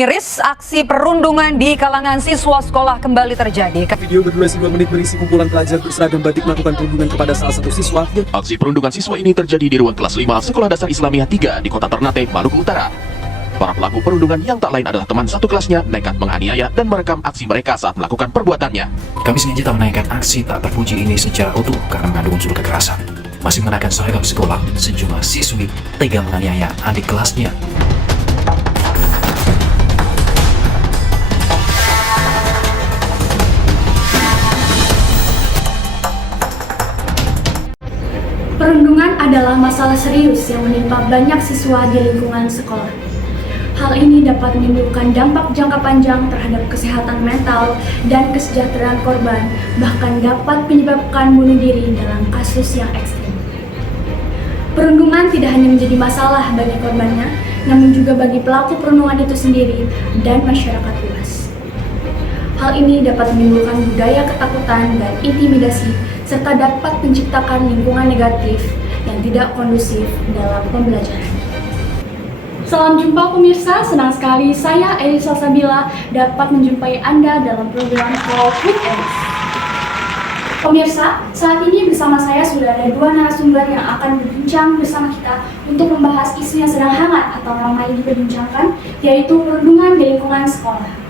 Miris, aksi perundungan di kalangan siswa sekolah kembali terjadi. Video berdurasi 2 menit berisi kumpulan pelajar berseragam batik melakukan perundungan kepada salah satu siswa. Aksi perundungan siswa ini terjadi di ruang kelas 5 Sekolah Dasar Islamiyah 3 di Kota Ternate, Maluku Utara. Para pelaku perundungan yang tak lain adalah teman satu kelasnya nekat menganiaya dan merekam aksi mereka saat melakukan perbuatannya. Kami sengaja menaikkan aksi tak terpuji ini secara utuh karena mengandung unsur kekerasan. Masih mengenakan seragam sekolah, sejumlah siswi tega menganiaya adik kelasnya. Perundungan adalah masalah serius yang menimpa banyak siswa di lingkungan sekolah. Hal ini dapat menimbulkan dampak jangka panjang terhadap kesehatan mental dan kesejahteraan korban, bahkan dapat menyebabkan bunuh diri dalam kasus yang ekstrim. Perundungan tidak hanya menjadi masalah bagi korbannya, namun juga bagi pelaku perundungan itu sendiri dan masyarakat luas. Hal ini dapat menimbulkan budaya ketakutan dan intimidasi, serta dapat menciptakan lingkungan negatif yang tidak kondusif dalam pembelajaran. Salam jumpa pemirsa, senang sekali saya Elisa Sabila dapat menjumpai Anda dalam program Talk with Elis. Pemirsa, saat ini bersama saya sudah ada dua narasumber yang akan berbincang bersama kita untuk membahas isu yang sedang hangat atau ramai diperbincangkan, yaitu perundungan di lingkungan sekolah.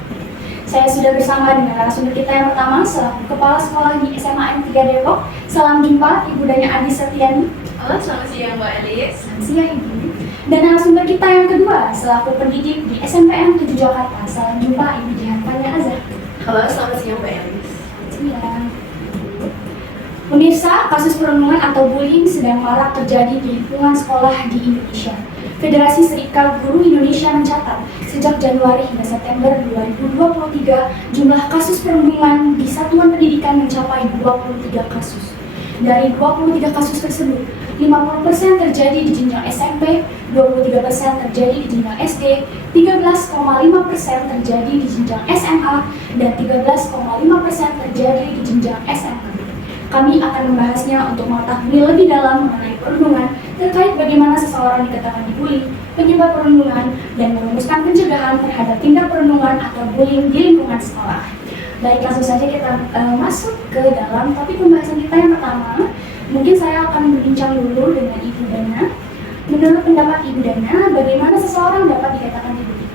Saya sudah bersama dengan narasumber kita yang pertama, selaku Kepala Sekolah di SMA N3 Depok. Salam jumpa Ibu Danya Adi Septiani. Halo, selamat siang Mbak Elis. Selamat siang Ibu. Dan narasumber kita yang kedua, selaku pendidik di SMPN 7 Jakarta. Salam jumpa Ibu Jihan Fania Azhar. Halo, selamat siang Mbak Elis. Siang. Pemirsa, kasus perundungan atau bullying sedang marak terjadi di lingkungan sekolah di Indonesia. Federasi Serikat Guru Indonesia mencatat, sejak Januari hingga September 2023, jumlah kasus perundungan di satuan pendidikan mencapai 23 kasus. Dari 23 kasus tersebut, 50% terjadi di jenjang SMP, 23% terjadi di jenjang SD, 13,5% terjadi di jenjang SMA, dan 13,5% terjadi di jenjang SMA. Kami akan membahasnya untuk mengetahui lebih dalam mengenai perundungan, terkait bagaimana seseorang dikatakan dibully, penyebab perundungan, dan merumuskan pencegahan terhadap tindak perundungan atau bullying di lingkungan sekolah. Baik, langsung saja kita masuk ke dalam topik pembahasan kita yang pertama. Mungkin saya akan berbincang dulu dengan Ibu Dana. Menurut pendapat Ibu Dana, bagaimana seseorang dapat dikatakan dibully?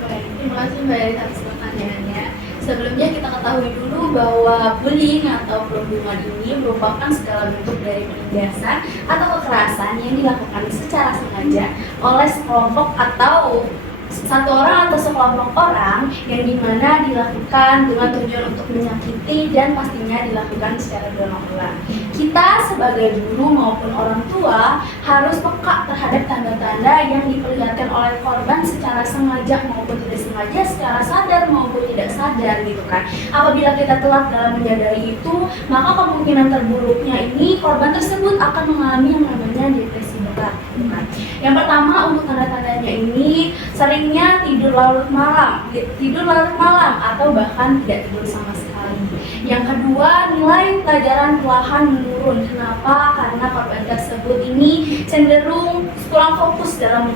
Baik, terima kasih Mbak Elis atas pertanyaannya. Sebelumnya kita ketahui dulu bahwa bullying atau perundungan ini merupakan segala bentuk dari penindasan atau kekerasan yang dilakukan secara sengaja oleh sekelompok atau satu orang atau sekelompok orang yang dimana dilakukan dengan tujuan untuk menyakiti dan pastinya dilakukan secara berulang-ulang. Kita sebagai guru maupun orang tua harus peka terhadap tanda-tanda yang diperlihatkan oleh korban secara sengaja maupun tidak sengaja, secara sadar maupun tidak sadar gitu kan. Apabila kita telat dalam menyadari itu, maka kemungkinan terburuknya ini korban tersebut akan mengalami yang namanya depresi berat. Yang pertama, untuk tanda-tandanya ini seringnya tidur larut malam atau bahkan tidak tidur sama sekali. Yang kedua, nilai pelajaran perlahan menurun. Kenapa? Karena korban tersebut ini cenderung kurang fokus dalam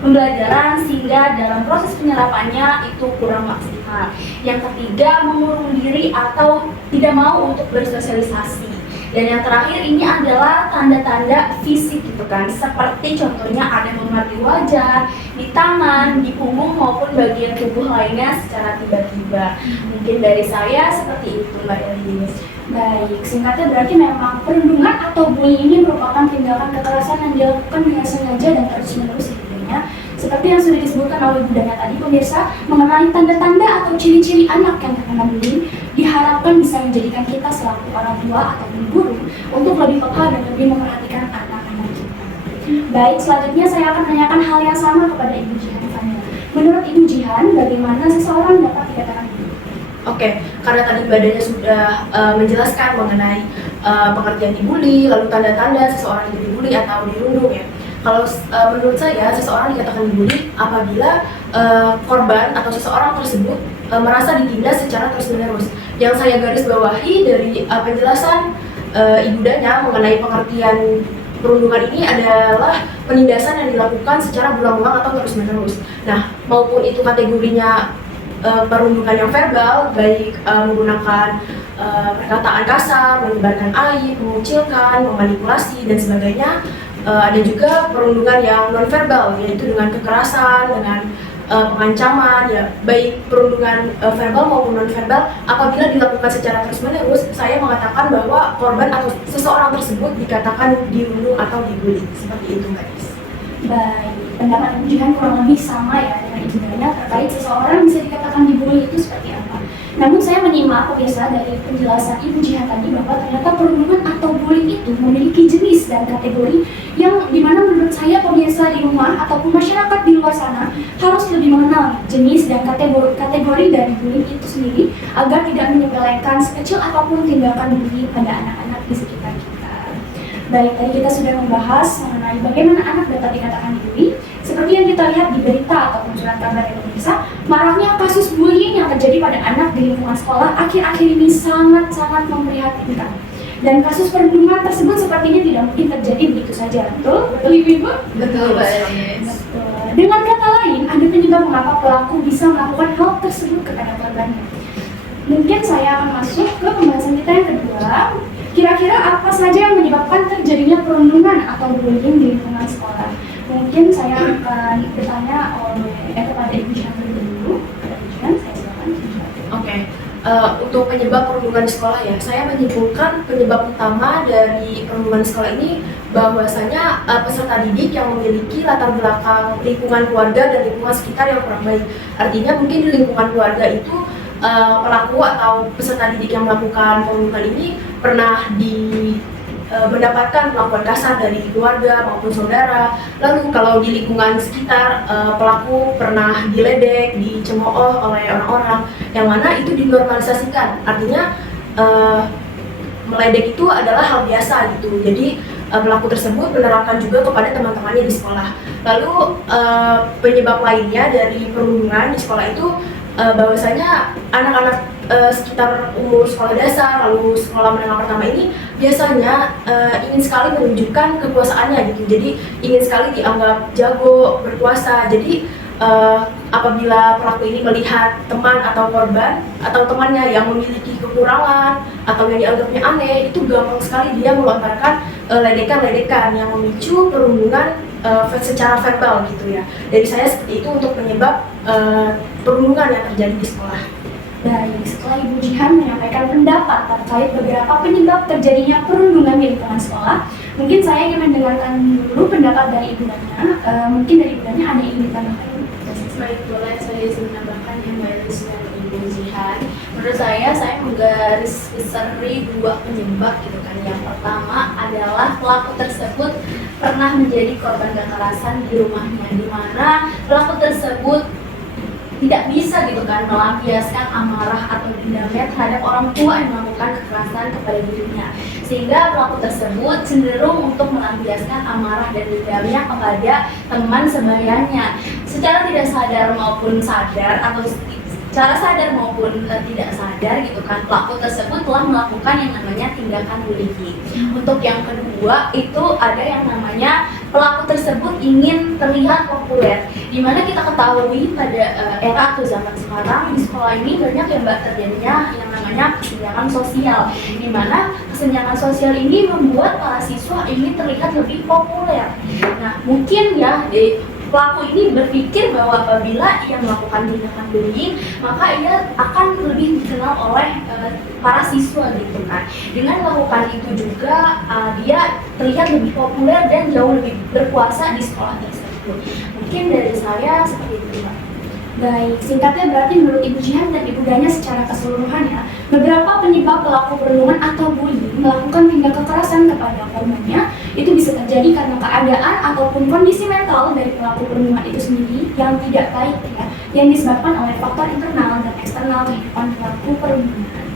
pembelajaran sehingga dalam proses penyerapannya itu kurang maksimal. Yang ketiga, mengurung diri atau tidak mau untuk bersosialisasi. Dan yang terakhir ini adalah tanda-tanda fisik gitu kan, seperti contohnya ada memar di wajah, di tangan, di punggung maupun bagian tubuh lainnya secara tiba-tiba. Mungkin dari saya seperti itu Mbak Elis. Baik, singkatnya berarti memang perundungan atau bullying ini merupakan tindakan kekerasan yang dilakukan dengan sengaja dan terus-menerus hidupnya. Seperti yang sudah disebutkan oleh Ibu Dana tadi, pemirsa, mengenai tanda-tanda atau ciri-ciri anak yang terkena bullying diharapkan bisa menjadikan kita selaku orang tua ataupun guru untuk lebih peka dan lebih memperhatikan anak-anak kita. Baik, selanjutnya saya akan menanyakan hal yang sama kepada Ibu Jihan Fania. Menurut Ibu Jihan, bagaimana seseorang dapat dikatakan bully? Oke, karena tadi badannya sudah menjelaskan mengenai pengertian dibully, lalu tanda-tanda seseorang itu dibully atau dirundung ya. Kalau menurut saya, seseorang dikatakan dibully apabila korban atau seseorang tersebut merasa ditindas secara terus-menerus. Yang saya garis bawahi dari penjelasan Ibu Danya mengenai pengertian perundungan ini adalah penindasan yang dilakukan secara berulang-ulang atau terus-menerus. Nah, maupun itu kategorinya perundungan yang verbal, baik menggunakan perkataan kasar, menyebarkan aib, mengucilkan, memanipulasi, dan sebagainya. Ada juga perundungan yang non-verbal, yaitu dengan kekerasan, dengan pengancaman, ya, baik perundungan verbal maupun non-verbal. Apabila dilakukan secara terus-menerus, saya mengatakan bahwa korban atau seseorang tersebut dikatakan dirundung atau dibully. Seperti itu, guys. Baik, pendapat Ibu Jihan kurang lebih sama ya dengan Ibu Dana terkait seseorang bisa dikatakan dibully itu seperti apa. Namun saya menyimak pemirsa dari penjelasan Ibu Jihan tadi bahwa ternyata perundungan atau bullying itu memiliki jenis dan kategori yang dimana menurut saya pemirsa di rumah ataupun masyarakat di luar sana harus lebih mengenal jenis dan kategori dari bullying itu sendiri agar tidak menyepelekan sekecil apapun tindakan bullying pada anak-anak di sekitar kita. Baik, tadi kita sudah membahas mengenai bagaimana anak dapat dikatakan dibully. Seperti yang kita lihat di berita ataupun surat kabar yang pemirsa, maraknya kasus bullying yang terjadi pada anak di lingkungan sekolah akhir-akhir ini sangat-sangat memprihatinkan. Dan kasus perundungan tersebut sepertinya tidak mungkin terjadi begitu saja. Betul? Betul, Ibu? Betul, Mbak. Betul. Dengan kata lain, ada penyebab mengapa pelaku bisa melakukan hal tersebut kepada korbannya. Mungkin saya akan masuk ke pembahasan kita yang kedua. Kira-kira apa saja yang menyebabkan terjadinya perundungan atau bullying di lingkungan sekolah? Mungkin saya akan bertanya kepada Ibu Jihan dulu. Ibu Jihan, saya silakan. Oke. Untuk penyebab perundungan di sekolah ya, saya menyimpulkan penyebab utama dari perundungan sekolah ini bahwasanya peserta didik yang memiliki latar belakang lingkungan keluarga dan lingkungan sekitar yang kurang baik. Artinya mungkin di lingkungan keluarga itu pelaku atau peserta didik yang melakukan perundungan ini pernah mendapatkan perlakuan kasar dari keluarga maupun saudara. Lalu kalau di lingkungan sekitar pelaku pernah diledek, dicemooh oleh orang-orang, yang mana itu dinormalisasikan. Artinya meledek itu adalah hal biasa gitu. Jadi pelaku tersebut menerapkan juga kepada teman-temannya di sekolah. Lalu penyebab lainnya dari perundungan di sekolah itu bahwasanya anak-anak sekitar umur sekolah dasar lalu sekolah menengah pertama ini biasanya ingin sekali menunjukkan kekuasaannya gitu. Jadi ingin sekali dianggap jago, berkuasa. Jadi apabila pelaku ini melihat teman atau korban atau temannya yang memiliki kekurangan atau yang dianggapnya aneh, itu gampang sekali dia melontarkan ledekan-ledekan yang memicu perundungan secara verbal gitu ya. Dari saya seperti itu untuk penyebab perundungan yang terjadi di sekolah. Baik, setelah Ibu Jihan menyampaikan pendapat terkait beberapa penyebab terjadinya perundungan di lingkungan sekolah, mungkin saya ingin mendengarkan dulu pendapat dari Ibu Dana. Mungkin dari Ibu Dana ada yang ingin ditambahkan? Baik, boleh saya izin menambahkan yang Mbak Elis dan Ibu Jihan. Menurut saya menggaris besari dua penyebab gitu kan. Yang pertama adalah pelaku tersebut pernah menjadi korban kekerasan di rumahnya, di mana pelaku tersebut tidak bisa gitu kan melampiaskan amarah atau dendamnya terhadap orang tua yang melakukan kekerasan kepada dirinya, sehingga pelaku tersebut cenderung untuk melampiaskan amarah dan dendamnya kepada teman sebayanya secara tidak sadar maupun sadar, atau secara sadar maupun tidak sadar gitu kan. Pelaku tersebut telah melakukan yang namanya tindakan bullying. Untuk yang kedua itu ada yang namanya pelaku tersebut ingin terlihat populer, dimana kita ketahui pada era atau zaman sekarang di sekolah ini banyak yang terjadinya yang namanya kesenjangan sosial, dimana kesenjangan sosial ini membuat para siswa ini terlihat lebih populer. Nah mungkin ya pelaku ini berpikir bahwa apabila ia melakukan tindakan bullying, maka ia akan lebih dikenal oleh para siswa gitu kan. Dengan melakukan itu juga dia terlihat lebih populer dan jauh lebih berkuasa di sekolah tersebut. Mungkin dari saya seperti itu, Pak. Baik, singkatnya berarti menurut Ibu Jihan dan Ibu Dana secara keseluruhannya, beberapa penyebab pelaku perundungan atau bullying melakukan tindak kekerasan kepada korbannya itu bisa terjadi karena keadaan ataupun kondisi mental dari pelaku perundungan itu sendiri yang tidak baik ya, yang disebabkan oleh faktor internal dan eksternal kehidupan pelaku perundungan.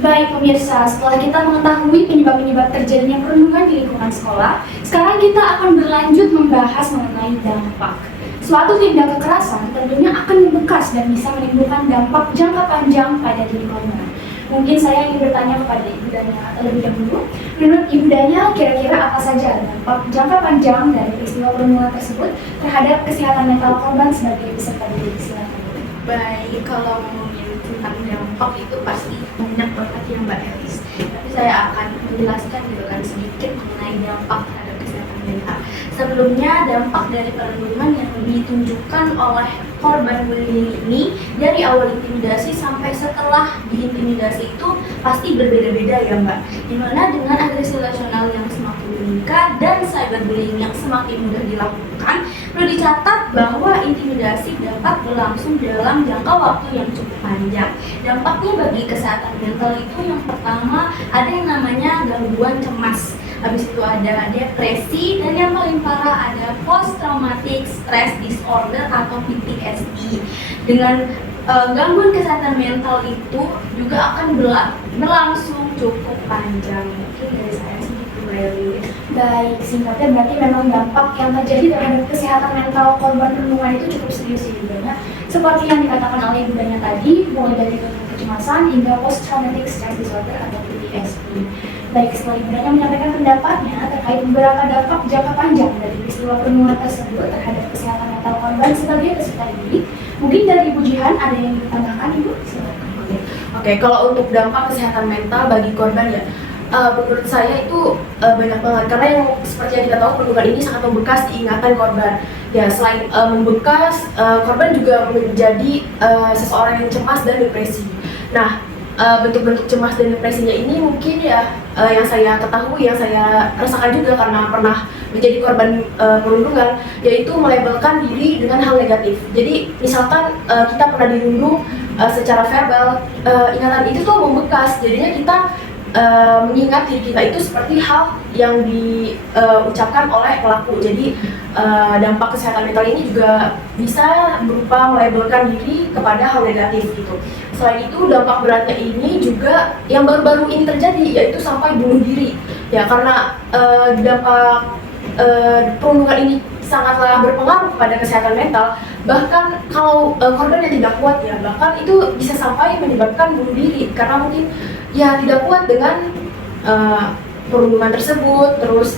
Baik pemirsa, setelah kita mengetahui penyebab-penyebab terjadinya perundungan di lingkungan sekolah, sekarang kita akan berlanjut membahas mengenai dampak. Suatu tindak kekerasan tentunya akan membekas dan bisa menimbulkan dampak jangka panjang pada diri korban. Mungkin saya ingin bertanya kepada Ibu Dania terlebih dahulu. Menurut Ibu Dania, kira-kira apa saja dampak jangka panjang dari peristiwa perundungan tersebut terhadap kesehatan mental korban sebagai peserta didik? Silakan. Baik, kalau ngomongin tentang dampak itu pasti banyak banget ya Mbak Elis. Tapi saya akan menjelaskan gitu kan sedikit mengenai dampak terhadap kesehatan mental. Sebelumnya, dampak dari perundungan yang ditunjukkan oleh korban bullying ini dari awal intimidasi sampai setelah diintimidasi itu pasti berbeda-beda ya Mbak. Dimana dengan agresi relasional yang semakin meningkat dan cyberbullying yang semakin mudah dilakukan, perlu dicatat bahwa intimidasi dapat berlangsung dalam jangka waktu yang cukup panjang. Dampaknya bagi kesehatan mental itu yang pertama ada yang namanya gangguan cemas. Habis itu ada depresi, dan yang paling parah ada post traumatic stress disorder atau PTSD. Dengan gangguan kesehatan mental itu juga akan berlangsung cukup panjang. Mungkin dari saya segitu, Mbak Elis. Baik, singkatnya berarti memang dampak yang terjadi terhadap kesehatan mental korban perundungan itu cukup serius ya Ibu Dania. Seperti yang dikatakan oleh Ibu Dania tadi, mulai dari kecemasan hingga post traumatic stress disorder atau PTSD. Baik, setelah Ibu Dania menyampaikan pendapatnya terkait beberapa dampak jangka panjang dari peristiwa perundungan tersebut terhadap kesehatan mental korban sebagai peserta didik, mungkin dari Ibu Jihan ada yang ditambahkan Ibu? Silakan. Oke, kalau untuk dampak kesehatan mental bagi korban ya, menurut saya itu banyak banget, karena yang seperti yang kita tahu perundungan ini sangat membekas di ingatan korban. Ya, selain membekas, korban juga menjadi seseorang yang cemas dan depresi. Nah, bentuk-bentuk cemas dan depresinya ini mungkin ya yang saya ketahui, yang saya rasakan juga karena pernah menjadi korban perundungan, yaitu melabelkan diri dengan hal negatif. Jadi misalkan kita pernah dirundung secara verbal, ingatan itu tuh membekas, jadinya kita mengingat diri kita itu seperti hal yang diucapkan oleh pelaku. Jadi dampak kesehatan mental ini juga bisa berupa melabelkan diri kepada hal negatif gitu. Selain itu, dampak beratnya ini juga yang baru-baru ini terjadi, yaitu sampai bunuh diri. Ya, karena dampak perundungan ini sangatlah berpengaruh pada kesehatan mental. Bahkan kalau korban yang tidak kuat ya, bahkan itu bisa sampai menyebabkan bunuh diri karena mungkin ya tidak kuat dengan perundungan tersebut. Terus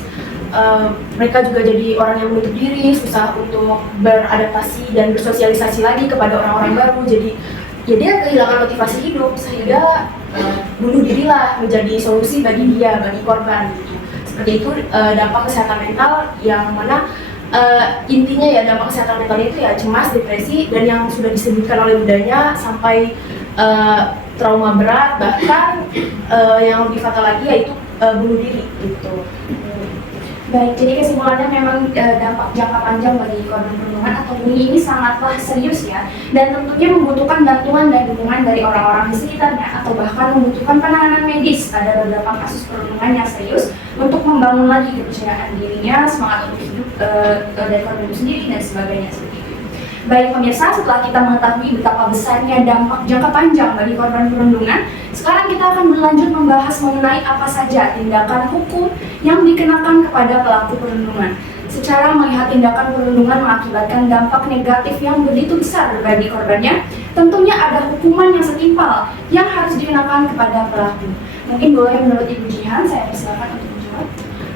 mereka juga jadi orang yang menutup diri, susah untuk beradaptasi dan bersosialisasi lagi kepada orang-orang baru. Jadi ya dia kehilangan motivasi hidup, sehingga bunuh dirilah menjadi solusi bagi dia, bagi korban gitu. Seperti itu dampak kesehatan mental yang mana intinya ya dampak kesehatan mental itu ya cemas, depresi, dan yang sudah disebutkan oleh budanya sampai trauma berat, bahkan yang lebih fatal lagi yaitu bunuh diri gitu. Baik, jadi kesimpulannya memang dampak jangka panjang bagi korban perundungan atau bullying ini sangatlah serius ya, dan tentunya membutuhkan bantuan dan dukungan dari orang-orang di sekitarnya atau bahkan membutuhkan penanganan medis pada beberapa kasus perundungan yang serius untuk membangun lagi kepercayaan dirinya, semangat untuk hidup dari korban itu sendiri dan sebagainya seperti itu. Baik pemirsa, setelah kita mengetahui betapa besarnya dampak jangka panjang bagi korban perundungan, sekarang kita akan berlanjut membahas mengenai apa saja tindakan hukum yang dikenakan kepada pelaku perundungan. Secara melihat tindakan perundungan mengakibatkan dampak negatif yang begitu besar bagi korbannya, tentunya ada hukuman yang setimpal yang harus dikenakan kepada pelaku. Mungkin boleh menurut Ibu Jihan, saya persilakan untuk menjawab.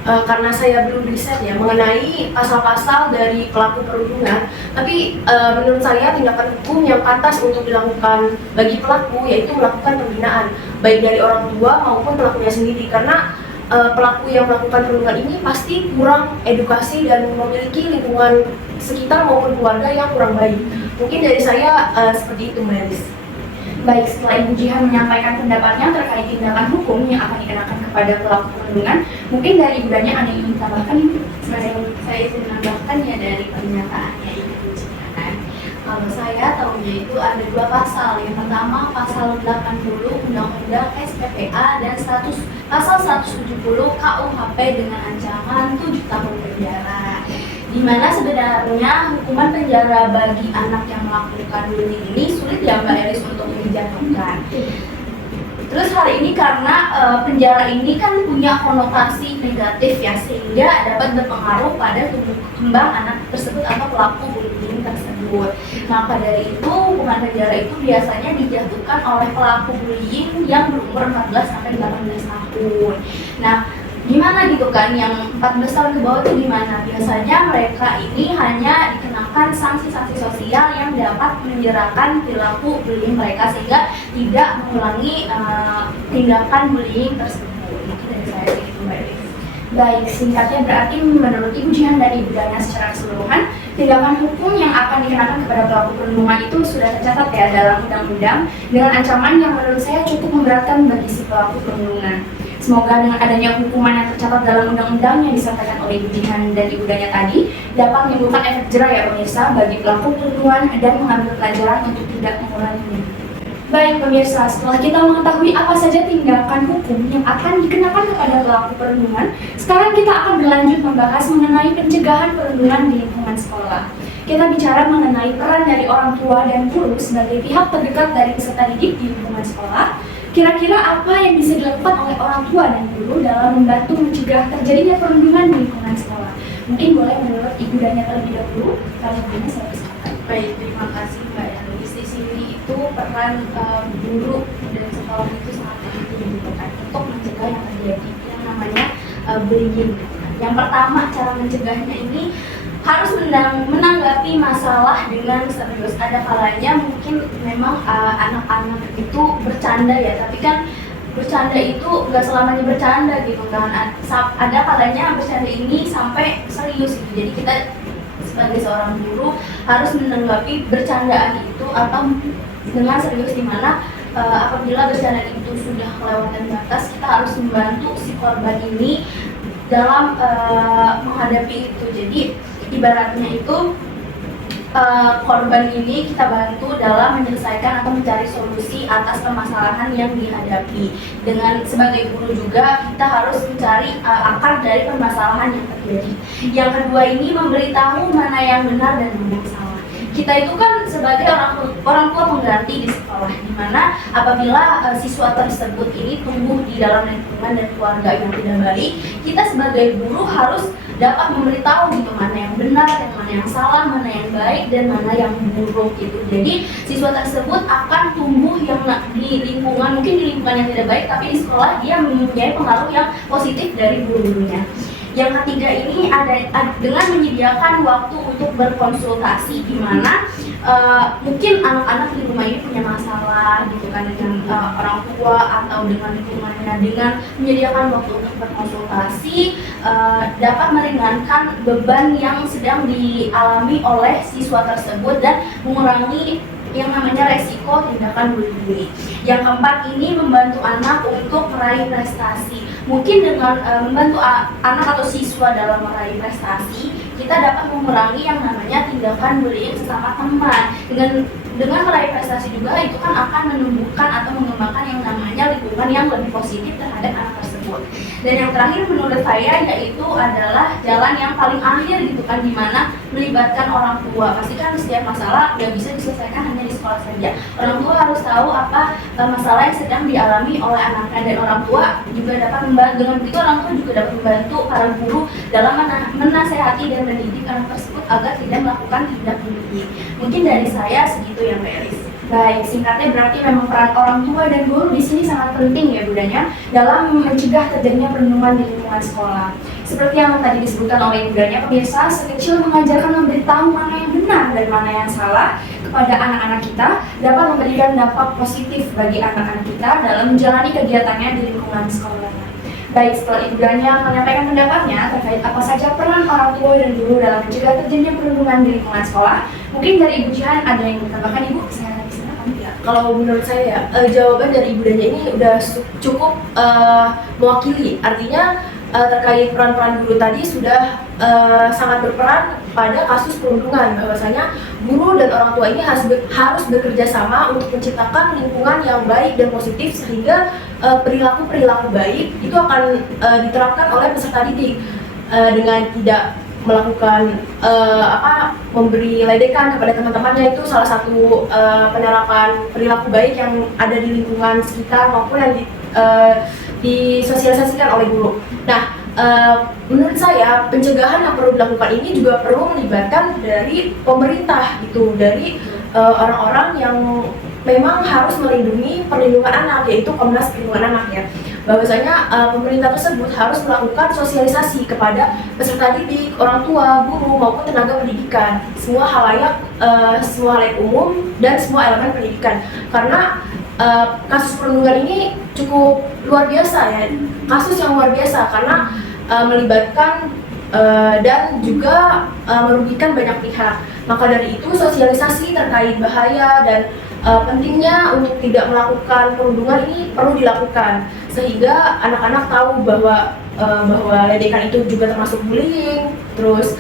Karena saya belum riset ya mengenai pasal-pasal dari pelaku perundungan, tapi menurut saya tindakan hukum yang pantas untuk dilakukan bagi pelaku yaitu melakukan pembinaan baik dari orang tua maupun pelakunya sendiri, karena pelaku yang melakukan perundungan ini pasti kurang edukasi dan memiliki lingkungan sekitar maupun keluarga yang kurang baik. Mungkin dari saya seperti itu, Mbak Elis. Baik, setelah Ibu Jihan menyampaikan pendapatnya terkait tindakan hukum yang akan dikenakan kepada pelaku perundungan, mungkin dari Ibu Dania ada yang ingin ditambahkan Ibu? Saya izin menambahkan ya dari pernyataannya Ibu Jihan. Kalau saya tahunya itu ada dua pasal. Yang pertama pasal 80 Undang-Undang SPPA dan pasal 170 KUHP dengan ancaman 7 tahun penjara. Di mana sebenarnya hukuman penjara bagi anak yang melakukan bullying ini sulit ya Mbak Elis untuk dijatuhkan. Terus hal ini karena penjara ini kan punya konotasi negatif ya, sehingga dapat berpengaruh pada tumbuh kembang anak tersebut atau pelaku bullying tersebut. Maka dari itu, hukuman penjara itu biasanya dijatuhkan oleh pelaku bullying yang berumur 14 sampai 18 tahun. Nah, gimana gitu kan, yang 14 tahun ke bawah itu gimana? Biasanya mereka ini hanya dikenakan sanksi-sanksi sosial yang dapat menjerakan perilaku bullying mereka sehingga tidak mengulangi tindakan bullying tersebut. Mungkin dari saya gitu, Mbak Elis. Baik, singkatnya berarti menurut Ibu Jihan dan Ibu Dana secara keseluruhan, tindakan hukum yang akan dikenakan kepada pelaku perundungan itu sudah tercatat ya dalam undang-undang dengan ancaman yang menurut saya cukup memberatkan bagi si pelaku perundungan. Semoga dengan adanya hukuman yang tercatat dalam undang-undang yang disampaikan oleh Ibu Jihan dan Ibu Dana tadi dapat menimbulkan efek jerah ya pemirsa bagi pelaku perundungan dan mengambil pelajaran untuk tidak mengulanginya. Baik pemirsa, setelah kita mengetahui apa saja tindakan hukum yang akan dikenakan kepada pelaku perundungan, sekarang kita akan berlanjut membahas mengenai pencegahan perundungan di lingkungan sekolah. Kita bicara mengenai peran dari orang tua dan guru sebagai pihak terdekat dari peserta didik di lingkungan sekolah. Kira-kira apa yang bisa dilakukan oleh orang tua dan guru dalam membantu mencegah terjadinya perundungan di lingkungan sekolah? Mungkin boleh menurut Ibu Dana terlebih dahulu, kalau begini saya persilakan. Baik, terima kasih Mbak Elis. Di sini itu peran guru dan sekolah itu sangat penting gitu kan, untuk mencegah yang terjadi yang namanya bullying. Yang pertama, cara mencegahnya ini harus menanggapi masalah dengan serius. Ada kalanya mungkin memang anak-anak itu bercanda ya, tapi kan bercanda itu nggak selamanya bercanda gitu kan. Ada kalanya bercanda ini sampai serius gitu. Jadi kita sebagai seorang guru harus menanggapi bercandaan itu atau dengan serius, dimana apabila bercandaan itu sudah kelewatan batas, kita harus membantu si korban ini dalam menghadapi itu. Jadi ibaratnya itu korban ini kita bantu dalam menyelesaikan atau mencari solusi atas permasalahan yang dihadapi. Dengan sebagai guru juga kita harus mencari akar dari permasalahan yang terjadi. Yang kedua ini memberitahu mana yang benar dan mana yang salah. Kita itu kan sebagai orang tua pengganti di sekolah, di mana apabila siswa tersebut ini tumbuh di dalam lingkungan dan keluarga yang tidak baik, kita sebagai guru harus dapat memberitahu gitu mana yang benar dan mana yang salah, mana yang baik dan mana yang buruk gitu. Jadi siswa tersebut akan tumbuh yang di lingkungan, mungkin di lingkungan yang tidak baik, tapi di sekolah dia mempunyai pengaruh yang positif dari guru-gurunya. Yang ketiga ini ada dengan menyediakan waktu untuk berkonsultasi, di mana mungkin anak-anak di rumah ini punya masalah gitu kan dengan orang tua atau dengan lingkungannya. Dengan menyediakan waktu untuk berkonsultasi dapat meringankan beban yang sedang dialami oleh siswa tersebut dan mengurangi yang namanya resiko tindakan bullying. Yang keempat ini membantu anak untuk meraih prestasi. Mungkin dengan membantu anak atau siswa dalam meraih prestasi, kita dapat mengurangi yang namanya tindakan bullying sesama teman. Dengan meraih prestasi juga itu kan akan menumbuhkan atau mengembangkan yang namanya lingkungan yang lebih positif terhadap anak tersebut. Dan yang terakhir menurut saya yaitu adalah jalan yang paling akhir gitu kan, dimana melibatkan orang tua. Pasti kan setiap masalah nggak bisa diselesaikan hanya di sekolah saja. Orang tua harus tahu apa masalah yang sedang dialami oleh anaknya, dan orang tua juga dapat membantu. Dengan begitu orang tua juga dapat membantu para guru dalam menasehati dan mendidik anak tersebut agar tidak melakukan tindak bullying. Mungkin dari saya segitu ya Mbak Elis. Baik, singkatnya berarti memang peran orang tua dan guru di sini sangat penting ya Budanya dalam mencegah terjadinya perundungan di lingkungan sekolah. Seperti yang tadi disebutkan oleh Budanya, pemirsa sekecil mengajarkan memberitahu mana yang benar dan mana yang salah kepada anak-anak kita dapat memberikan dampak positif bagi anak-anak kita dalam menjalani kegiatannya di lingkungan sekolah. Baik, setelah Ibu Danya menyampaikan pendapatnya terkait apa saja peran orang tua dan guru dalam mencegah terjadinya perundungan di lingkungan sekolah, mungkin dari Ibu Jihan ada yang ditambahkan Ibu? Kalau menurut saya jawaban dari Ibu Danya ini udah cukup mewakili. Artinya terkait peran-peran guru tadi sudah sangat berperan pada kasus perundungan, bahwasanya guru dan orang tua ini harus bekerja sama untuk menciptakan lingkungan yang baik dan positif, sehingga perilaku-perilaku baik itu akan diterapkan oleh peserta didik dengan tidak melakukan memberi ledekan kepada teman-temannya. Itu salah satu penerapan perilaku baik yang ada di lingkungan sekitar maupun yang disosialisasikan oleh guru. Nah, menurut saya pencegahan yang perlu dilakukan ini juga perlu melibatkan dari pemerintah gitu, dari orang-orang yang memang harus melindungi perlindungan anak, yaitu Komnas Perlindungan Anak ya. Bahwasanya pemerintah tersebut harus melakukan sosialisasi kepada peserta didik, orang tua, guru maupun tenaga pendidikan, semua halayak umum dan semua elemen pendidikan. Karena kasus perundungan ini cukup luar biasa ya, kasus yang luar biasa karena melibatkan dan juga merugikan banyak pihak. Maka dari itu sosialisasi terkait bahaya dan pentingnya untuk tidak melakukan perundungan ini perlu dilakukan sehingga anak-anak tahu bahwa ledekan itu juga termasuk bullying, terus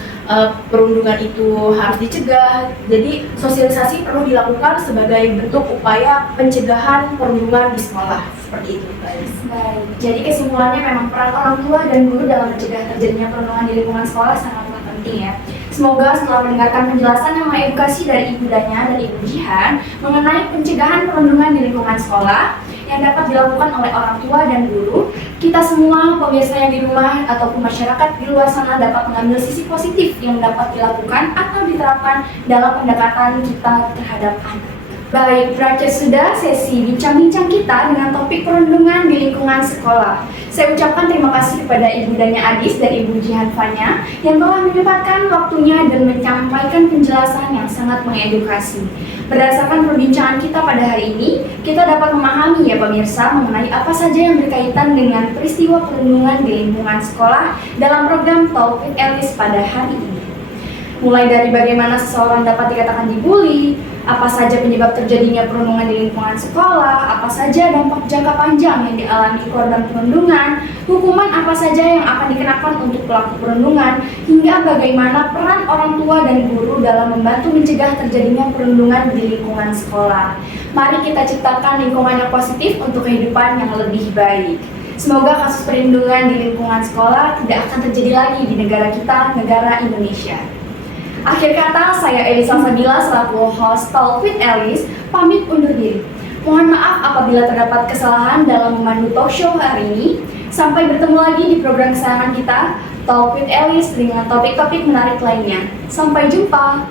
perundungan itu harus dicegah. Jadi sosialisasi perlu dilakukan sebagai bentuk upaya pencegahan perundungan di sekolah seperti itu, guys. Baik, jadi kesimpulannya memang peran orang tua dan guru dalam mencegah terjadinya perundungan di lingkungan sekolah sangat penting ya. Semoga setelah mendengarkan penjelasan yang mengedukasi dari Ibu Danya dan Ibu Jihan mengenai pencegahan perundungan di lingkungan sekolah yang dapat dilakukan oleh orang tua dan guru, kita semua pemirsa yang di rumah ataupun masyarakat di luar sana dapat mengambil sisi positif yang dapat dilakukan atau diterapkan dalam pendekatan kita terhadap anak. Baik, berakhir sudah sesi bincang-bincang kita dengan topik perundungan di lingkungan sekolah. Saya ucapkan terima kasih kepada Ibu Danya Adis dan Ibu Jihan Fanya yang telah menyempatkan waktunya dan menyampaikan penjelasan yang sangat mengedukasi. Berdasarkan perbincangan kita pada hari ini, kita dapat memahami ya pemirsa mengenai apa saja yang berkaitan dengan peristiwa perundungan di lingkungan sekolah dalam program Talk with Alice pada hari ini. Mulai dari bagaimana seseorang dapat dikatakan dibully, apa saja penyebab terjadinya perundungan di lingkungan sekolah, apa saja dampak jangka panjang yang dialami korban perundungan, hukuman apa saja yang akan dikenakan untuk pelaku perundungan, hingga bagaimana peran orang tua dan guru dalam membantu mencegah terjadinya perundungan di lingkungan sekolah. Mari kita ciptakan lingkungan yang positif untuk kehidupan yang lebih baik. Semoga kasus perundungan di lingkungan sekolah tidak akan terjadi lagi di negara kita, negara Indonesia. Akhir kata, saya Elisa Sabila selaku host Talk with Alice pamit undur diri. Mohon maaf apabila terdapat kesalahan dalam memandu talk show hari ini. Sampai bertemu lagi di program kesayangan kita, Talk with Alice dengan topik-topik menarik lainnya. Sampai jumpa!